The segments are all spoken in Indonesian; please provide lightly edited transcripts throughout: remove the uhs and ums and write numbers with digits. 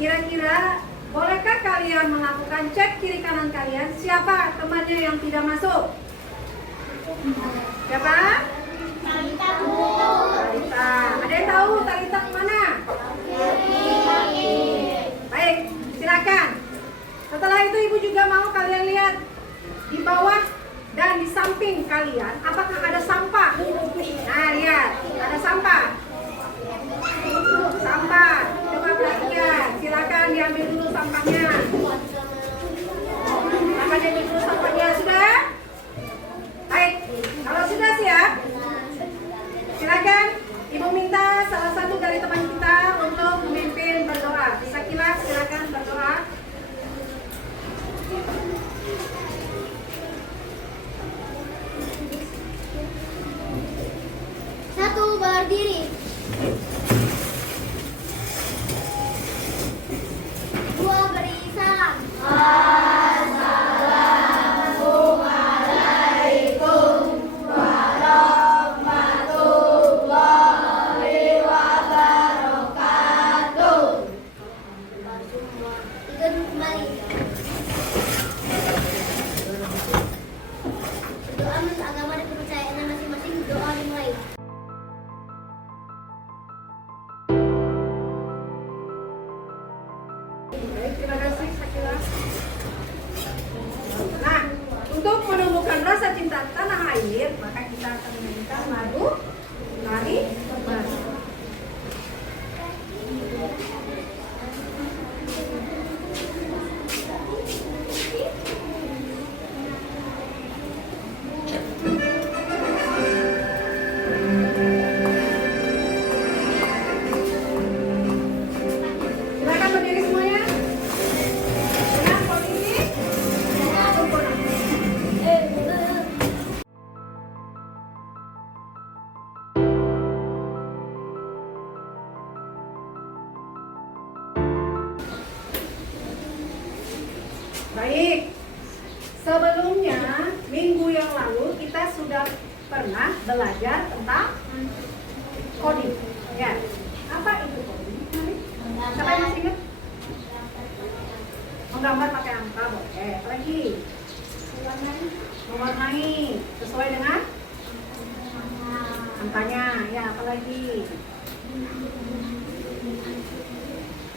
Kira-kira bolehkah kalian melakukan cek kiri kanan kalian? Siapa temannya yang tidak masuk? Siapa? Talita, Bu. Talita. Ada yang tahu Talita kemana? Baik, silakan. Setelah itu ibu juga mau kalian lihat di bawah dan di samping kalian, apakah ada sampah? Nah, lihat, ada sampah. Sampah, coba perhatikan. Silakan diambil dulu sampahnya. Silakan diambil dulu sampahnya. Sudah? Baik, kalau sudah siap, silakan ibu minta salah satu dari teman kita untuk memimpin berdoa. Bisa kilas, silakan berdoa. Satu, berdiri. Dua, beri salam. Tiga, duduk kembali. Berdoa menurut agama dan kepercayaan masing-masing. Doa dimulai. Baik, terima kasih Sakila. Nah, untuk menumbuhkan rasa cinta tanah air, maka kita akan menyanyikan lagu Lari Berbagi. Silakan berdiri semuanya. Dengan posisi sempurna. Baik, sebelumnya minggu yang lalu kita sudah pernah belajar tentang coding. Ya, apa itu coding? Siapa yang masih ingat? Menggambar pakai angka boleh. Apa lagi? Mewarnai sesuai dengan angkanya. Ya, apa lagi?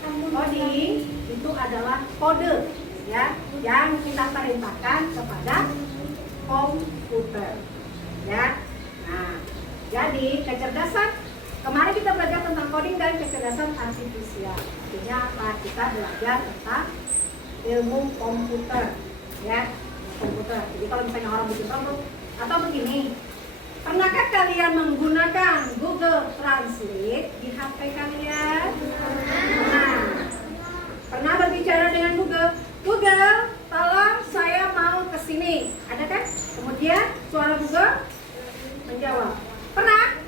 Coding itu adalah kode ya yang kita perintahkan kepada komputer ya. Nah, jadi kecerdasan kemarin kita belajar tentang coding dan kecerdasan artifisial. Artinya apa? Kita belajar tentang ilmu komputer ya, komputer. Jadi kalau misalnya orang bikin robot atau begini, pernahkah kalian menggunakan Google Translate di HP kalian? Nah, pernah berbicara dengan Google? Google, tolong saya mau ke sini. Ada kan? Kemudian suara Google menjawab. Pernah?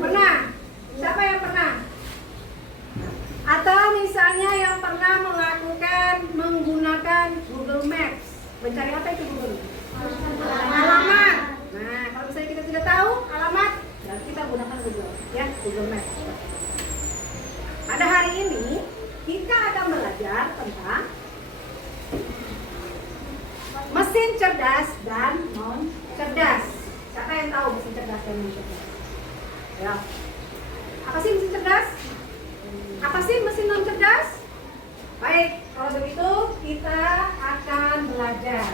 Pernah. Siapa yang pernah? Atau misalnya yang pernah menggunakan Google Maps. Mencari apa itu Google? Alamat. Nah, kalau misalnya kita tidak tahu alamat, berarti kita gunakan Google, ya, Google Maps. Pada hari ini kita akan belajar tentang mesin cerdas dan non cerdas. Siapa yang tahu mesin cerdas dan non cerdas? Ya. Apa sih mesin cerdas? Apa sih mesin non cerdas? Baik, kalau begitu kita akan belajar.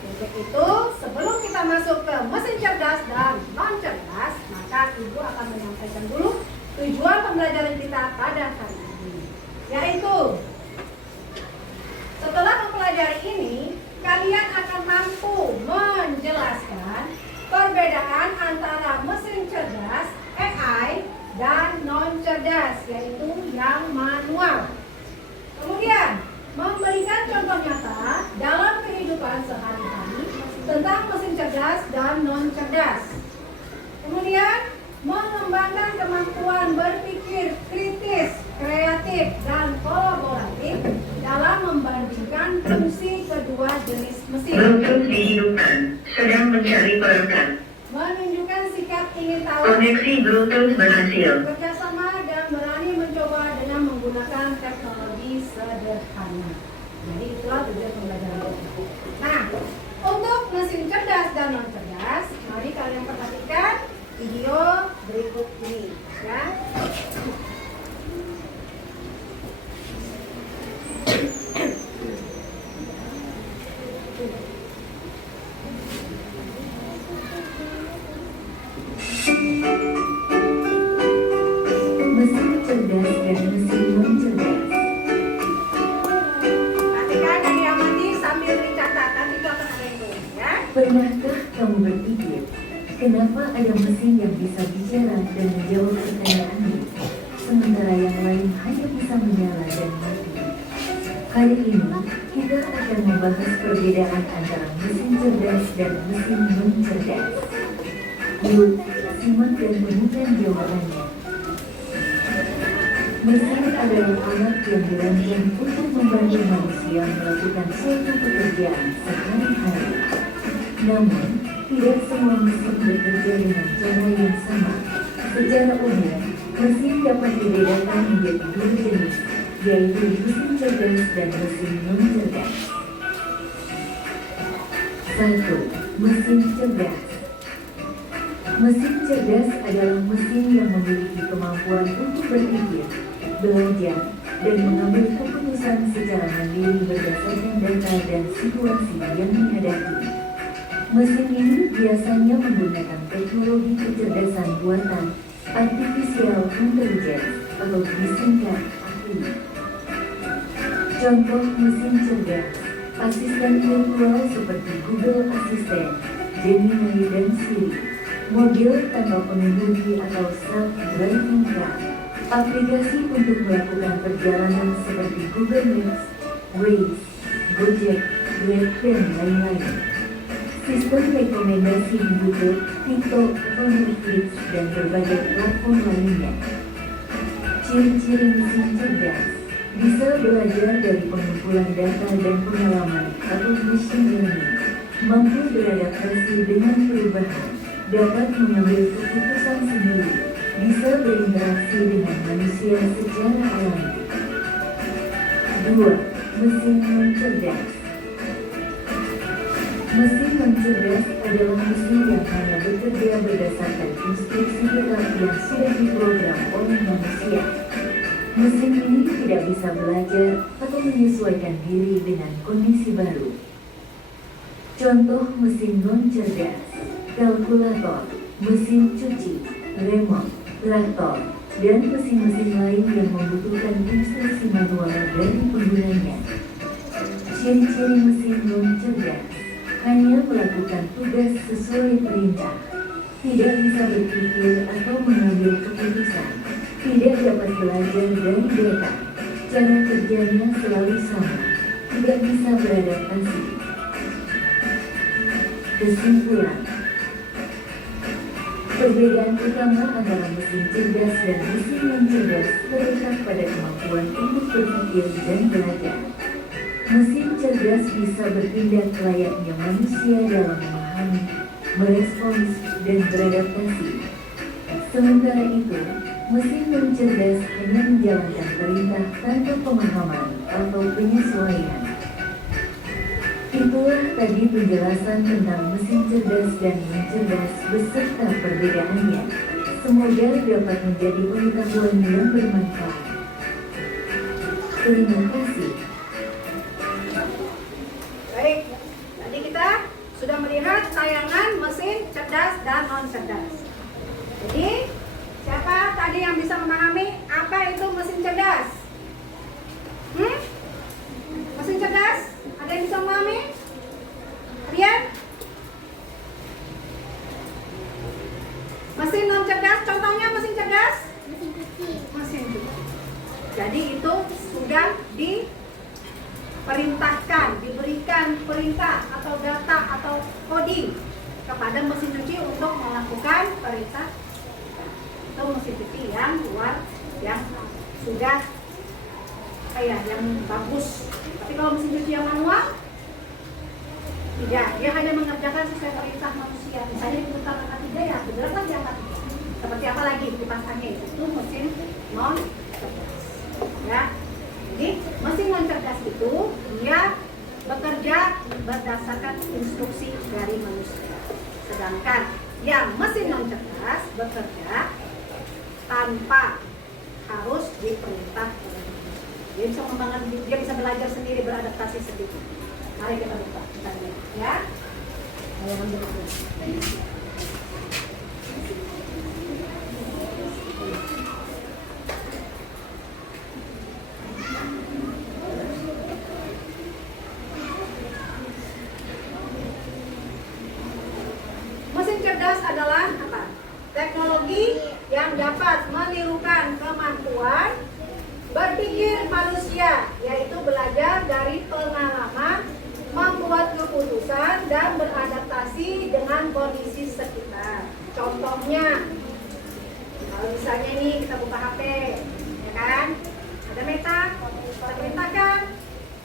Untuk itu, sebelum kita masuk ke mesin cerdas dan non cerdas, maka Ibu akan menyampaikan dulu tujuan pembelajaran kita pada hari ini, yaitu setelah mempelajari ini, kalian akan mampu menjelaskan perbedaan antara mesin cerdas, AI, dan non cerdas, yaitu yang manual. Kemudian, memberikan contoh nyata dalam kehidupan sehari-hari tentang mesin cerdas dan non cerdas. Kemudian, mengembangkan kemampuan berpikir kritis, kreatif, dan kolaboratif dalam membandingkan fungsi kedua jenis mesin. Bluetooth dihidupkan, sedang mencari perekat. Menunjukkan sikap ingin tahu, Koneksi Bluetooth berhasil. kerjasama, dan berani mencoba dengan menggunakan teknologi sederhana. Jadi itulah tujuan pembelajaran kita. Nah, untuk mesin cerdas dan non cerdas, mari kalian perhatikan video berikut ini, ya. Mesin cerdas dan mesin non cerdas. Perhatikan dan diamati sambil dicatat, nanti itu akan ada yang tulis, ya. Pernahkah kamu berpikir, kenapa ada mesin yang bisa bicara dan menjawab pertanyaanmu, sementara yang lain hanya bisa menyala dan mati? Kali ini, kita akan membahas perbedaan antara mesin cerdas dan mesin non cerdas. Yuk, simak dan temukan jawabannya. Mesin adalah alat yang dirancang untuk membantu manusia melakukan suatu pekerjaan sehari-hari. Namun, tidak semua mesin bekerja dengan cara yang sama. Secara umum, mesin dapat dibedakan menjadi dua jenis, yaitu mesin cerdas dan mesin non cerdas. 1. Mesin cerdas. Mesin cerdas adalah mesin yang memiliki kemampuan untuk berpikir, belajar, dan mengambil keputusan secara mandiri berdasarkan data dan situasi yang dihadapi. Mesin ini biasanya menggunakan teknologi kecerdasan buatan artificial intelligence atau disingkat AI. Contoh mesin cerdas, asisten virtual seperti Google Assistant, Gemini, dan Siri, mobil tanpa pengemudi atau self-driving car, aplikasi untuk melakukan perjalanan seperti Google Maps, Waze, Gojek, Grab, dan lain-lain. Sistem rekomendasi di YouTube, TikTok, Netflix, dan berbagai platform lainnya. Ciri-ciri mesin cerdas bisa belajar dari pengumpulan data dan pengalaman atau machine learning, mampu beradaptasi dengan perubahan, dapat mengambil keputusan sendiri, bisa berinteraksi dengan manusia secara alami. 2. Mesin non cerdas. Mesin non cerdas adalah mesin yang hanya bekerja berdasarkan instruksi tetap yang sudah diprogram oleh manusia. Mesin ini tidak bisa belajar atau menyesuaikan diri dengan kondisi baru. Contoh mesin non cerdas: kalkulator, mesin cuci, remote, traktor, dan mesin-mesin lain yang membutuhkan instruksi manual dari penggunanya. Ciri-ciri mesin non cerdas: hanya melakukan tugas sesuai perintah, tidak bisa berpikir atau mengambil keputusan, tidak dapat belajar dari data, cara kerjanya selalu sama, tidak bisa beradaptasi. Kesimpulan: perbedaan utama antara mesin cerdas dan mesin non cerdas terletak pada kemampuan untuk berpikir dan belajar. Mesin cerdas bisa bertindak layaknya manusia dalam memahami, merespons, dan beradaptasi. Sementara itu, mesin non cerdas hanya menjalankan perintah tanpa pemahaman atau penyesuaian. Itulah tadi penjelasan tentang mesin cerdas dan non cerdas beserta perbedaannya. Semoga dapat menjadi pengetahuan yang bermanfaat. Terima kasih. Baik, tadi kita sudah melihat tayangan mesin cerdas dan non cerdas. Jadi, siapa tadi yang bisa memahami apa itu mesin cerdas? Mesin cerdas? Ada yang bisa memahami? Kalian? Mesin non cerdas, contohnya mesin cerdas? Mesin cuci. Mesin cuci. Jadi itu sudah diperintahkan, diberikan perintah atau data atau coding kepada mesin cuci untuk melakukan perintah. Itu mesin cuci yang luar, yang sudah kayak yang bagus. Tapi kalau mesin cuci yang manual, tidak, dia hanya mengerjakan sesuai perintah manusia. Misalnya diputar angka 3 ya, bergeraklah di angka 3. Seperti apa lagi kipasannya itu mesin non cerdas. Ya, jadi mesin berdasarkan instruksi dari manusia. Sedangkan yang mesin non cerdas bekerja tanpa harus diperintah oleh manusia. Dia bisa mengembangkan, dia bisa belajar sendiri, beradaptasi sendiri. Mari kita buka, kita lihat ya. Ayo ambil dulu. Mesin cerdas adalah apa? Teknologi yang dapat menirukan kemampuan berpikir manusia, yaitu belajar dari pengalaman, membuat keputusan, dan beradaptasi dengan kondisi sekitar. Contohnya, kalau misalnya nih kita buka HP, ya kan? Ada Meta, kita perintahkan,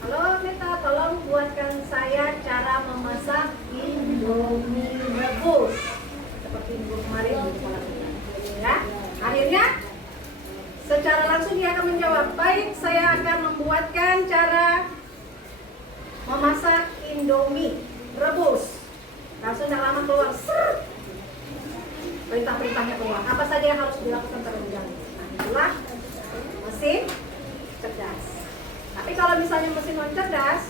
halo Meta, tolong buatkan saya cara memasak Indomie rebus. Seperti minggu kemarin di sekolah kita. Ya, akhirnya secara langsung dia akan menjawab, baik, saya akan membuatkan cara memasak Indomie rebus. Langsung tidak lama keluar, perintah-perintahnya keluar. Apa saja yang harus dilakukan terlebih dahulu. Nah, itulah mesin cerdas. Tapi kalau misalnya mesin non cerdas,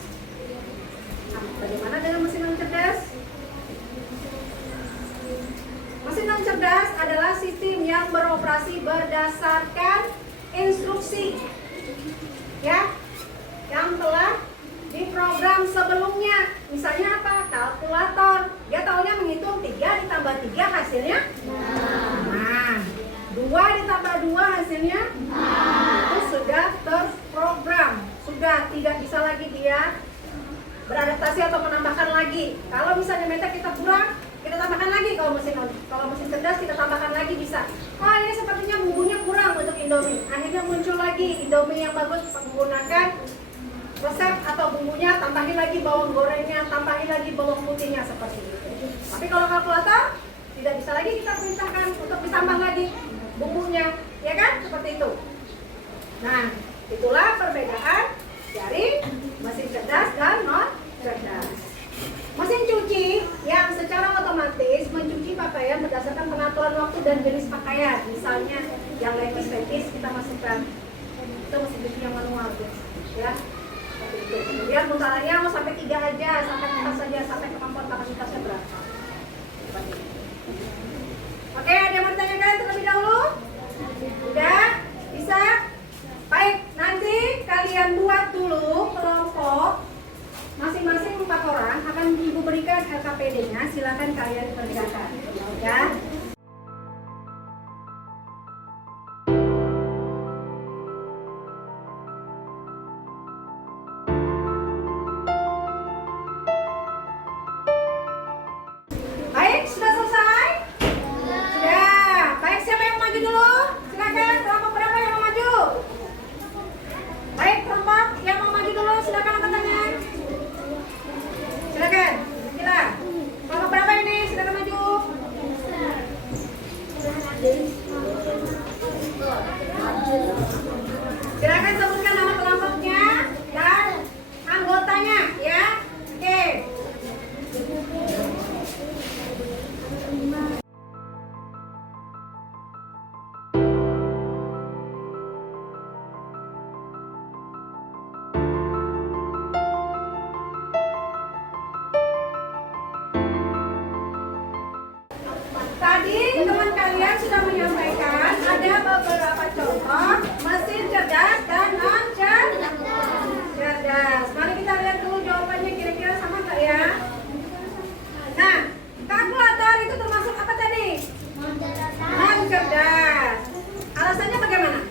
nah, bagaimana dengan mesin non cerdas? Mesin non cerdas adalah sistem yang beroperasi berdasarkan instruksi, ya, yang telah diprogram sebelumnya. Misalnya apa? Kalkulator. Dia taunya menghitung 3 ditambah 3 hasilnya. Nah, 2 ditambah 2 hasilnya. Itu sudah terprogram. Sudah tidak bisa lagi dia beradaptasi atau menambahkan lagi. Kalau misalnya Meta kita kurang, kita tambahkan lagi. Kalau mesin cerdas kita tambahkan lagi bisa. Oh, ini sepertinya bumbunya kurang untuk Indomie. Akhirnya muncul lagi Indomie yang bagus menggunakan resep atau bumbunya, tambahin lagi bawang gorengnya, tambahin lagi bawang putihnya, seperti itu. Tapi kalau kalkulator tidak bisa lagi kita perintahkan untuk ditambah lagi bumbunya, ya kan? Seperti itu. Nah, itulah perbedaan dari mesin cerdas dan non cerdas. Mesin cuci yang secara otomatis mencuci pakaian berdasarkan pengaturan waktu dan jenis pakaian. Misalnya yang lepis-lepis kita masukkan, itu mesin cuci yang manual, ya. Seperti itu. Kemudian putarannya mau sampai 3 aja, sampai 4 saja, sampai kemampuan kapasitasnya berapa. Seperti itu. Oke, ada yang mau ditanyakan terlebih dahulu? Sudah? Bisa? Baik, nanti kalian buat dulu kelompok masing-masing 4 orang, akan Ibu berikan LKPD-nya, silakan kalian kerjakan. Ya. Baik, sudah selesai? Sudah. Baik, siapa yang maju dulu? Silakan, kelompok berapa yang mau maju? Baik, kelompok yang mau maju dulu, silakan angkat tangan. Silakan, kita. Kelompok berapa ini? Silakan maju. Silakan sebutkan nama kelompoknya dan anggotanya, ya. Oke. Tadi teman kalian sudah menyampaikan ada beberapa contoh mesin cerdas dan non cerdas. Mari kita lihat dulu jawabannya, kira-kira sama nggak ya? Nah, kalkulator itu termasuk apa tadi? Non cerdas. Alasannya bagaimana?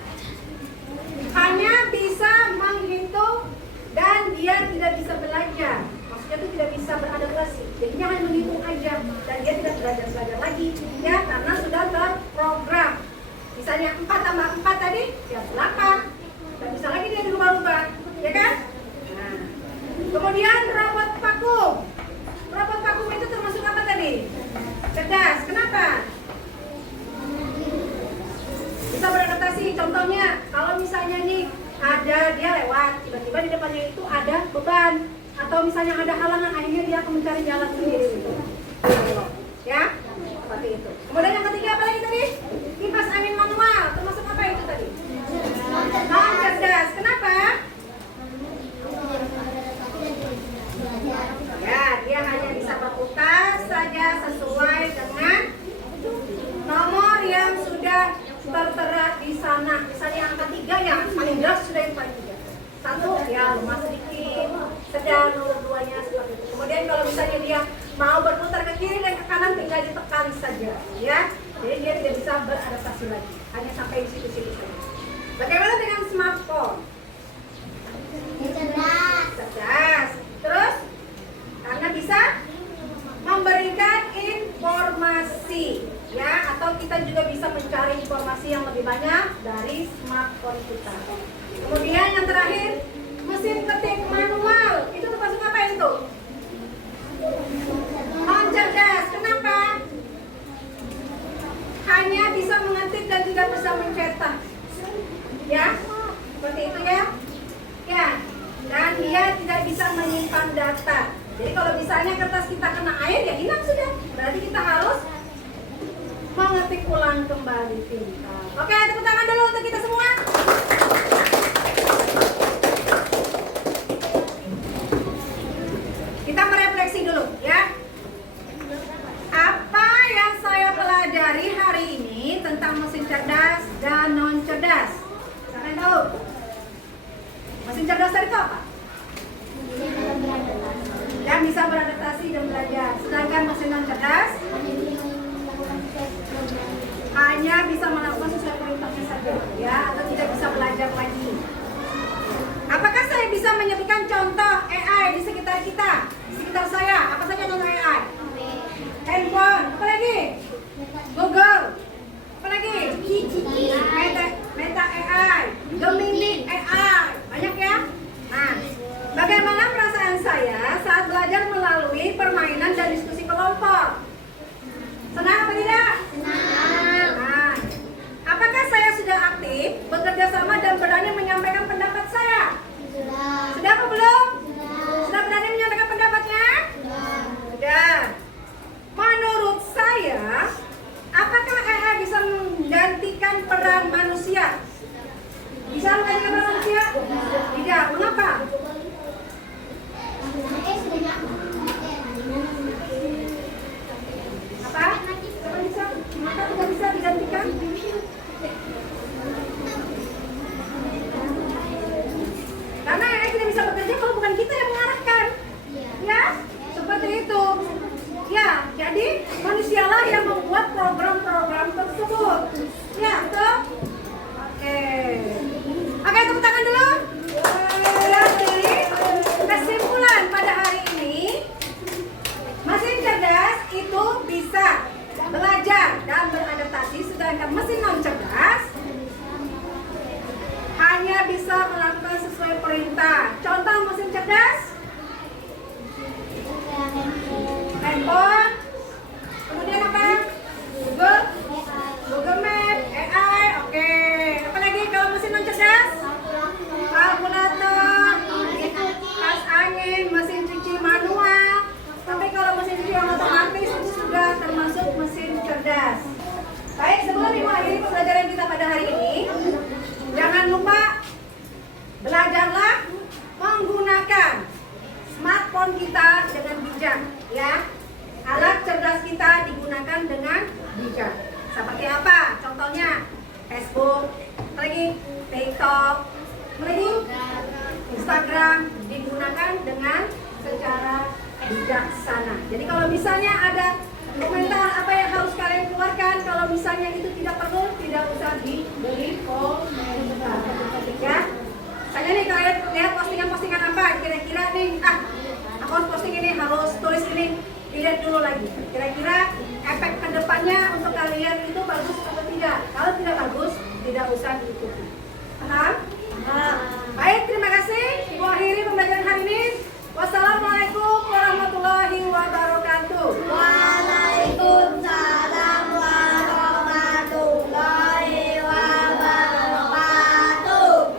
Hanya bisa menghitung dan dia tidak bisa belajar. Maksudnya itu tidak bisa beradaptasi. Jadinya hanya menghitung aja dan dia tidak belajar lagi, ya, karena sudah terprogram. Misalnya 4 tambah 4 tadi, ya 8. Dan bisa lagi dia dirubah-rubah, ya kan? Nah, kemudian robot vakum. Robot vakum itu termasuk apa tadi? Cerdas. Kenapa? Bisa beradaptasi. Contohnya, kalau misalnya nih ada dia lewat, tiba-tiba di depannya itu ada beban atau misalnya ada halangan, akhirnya dia akan mencari jalan sendiri gitu. Ya, seperti itu. Kemudian yang ketiga apa lagi tadi? Kipas angin manual, termasuk apa itu tadi? Non cerdas. Kenapa? Ya, dia hanya bisa berputar saja sesuai dengan nomor yang sudah tertera di sana. Misalnya angka 3 ya, paling jelas sudah yang paling 3. 1 ya lemah sedikit, sedang, nomor 2-nya seperti itu. Kemudian kalau misalnya dia mau berputar ke kiri dan ke kanan tinggal ditekan saja, ya. Jadi dia tidak bisa beradaptasi lagi, hanya sampai di situ-situ saja. Bagaimana dengan smartphone? Cerdas. Terus karena bisa memberikan informasi, ya, atau kita juga bisa mencari informasi yang lebih banyak dari smartphone kita. Kemudian yang terakhir, mesin ketik manual. Itu termasuk apa itu? Non cerdas. Kenapa? Hanya bisa mengetik dan tidak bisa mencetak. Ya, seperti itu ya. Ya, dan dia tidak bisa menyimpan data. Jadi kalau misalnya kertas kita kena air ya hilang sudah. Berarti kita harus mengetik ulang kembali tinta. Oke, tepuk tangan dulu untuk kita semua. Kita merefleksi dulu ya. Apa yang saya pelajari hari ini tentang mesin cerdas dan non cerdas? Siapa yang tahu? Mesin cerdas tadi itu apa? Yang bisa beradaptasi dan belajar. Sedangkan mesin non cerdas hanya bisa melakukan sesuai perintahnya saja, ya, atau tidak bisa belajar lagi. Apakah saya bisa menyebutkan contoh AI di sekitar kita, di sekitar saya? Apa saja contoh AI? Handphone, apa lagi? Google, apa lagi? Meta AI, Gemini AI, banyak ya. Nah, bagaimana perasaan saya saat belajar melalui permainan dan diskusi kelompok? Senang apa tidak? Senang. Nah, apakah saya sudah aktif, bekerja sama dan berani menyampaikan pendapat saya? Sudah apa belum? Sudah berani menyampaikan pendapatnya? Sudah. Menurut saya, apakah AI bisa menggantikan peran manusia? Bisa menggantikan peran manusia? Tidak. Mengapa? Apa? Tidak bisa? Maka tidak bisa digantikan? Karena AI tidak bisa bekerja kalau bukan kita yang mengarahkan. Ya, seperti itu. Ya, jadi manusialah yang membuat program-program tersebut. Ya, betul? Oke. Oke, tepuk tangan dulu. Jadi, kesimpulan pada hari ini, mesin cerdas itu bisa belajar dan beradaptasi, sedangkan mesin non cerdas hanya bisa melakukan sesuai perintah. Contoh mesin cerdas, handphone, kemudian apa? Google Map, AI, oke. Apa lagi kalau mesin non cerdas? Kalkulator, kipas angin, mesin cuci manual. Tapi kalau mesin cuci yang otomatis itu sudah termasuk mesin cerdas. Baik, sebelum mengakhiri pembelajaran kita pada hari ini, jangan lupa belajarlah menggunakan smartphone kita dengan bijak, ya. Alat cerdas kita digunakan dengan bijak. Seperti apa? Contohnya Facebook, lagi TikTok, lagi Instagram digunakan dengan secara bijaksana. Jadi kalau misalnya ada komentar apa yang harus kalian keluarkan, kalau misalnya itu tidak perlu, tidak usah diberi komentar, ya. Misalnya nih kalian lihat postingan-postingan apa, kira-kira nih, aku harus posting ini, harus tulis ini, dilihat dulu lagi. Kira-kira efek kedepannya untuk kalian itu bagus atau tidak? Kalau tidak bagus, tidak usah diikuti.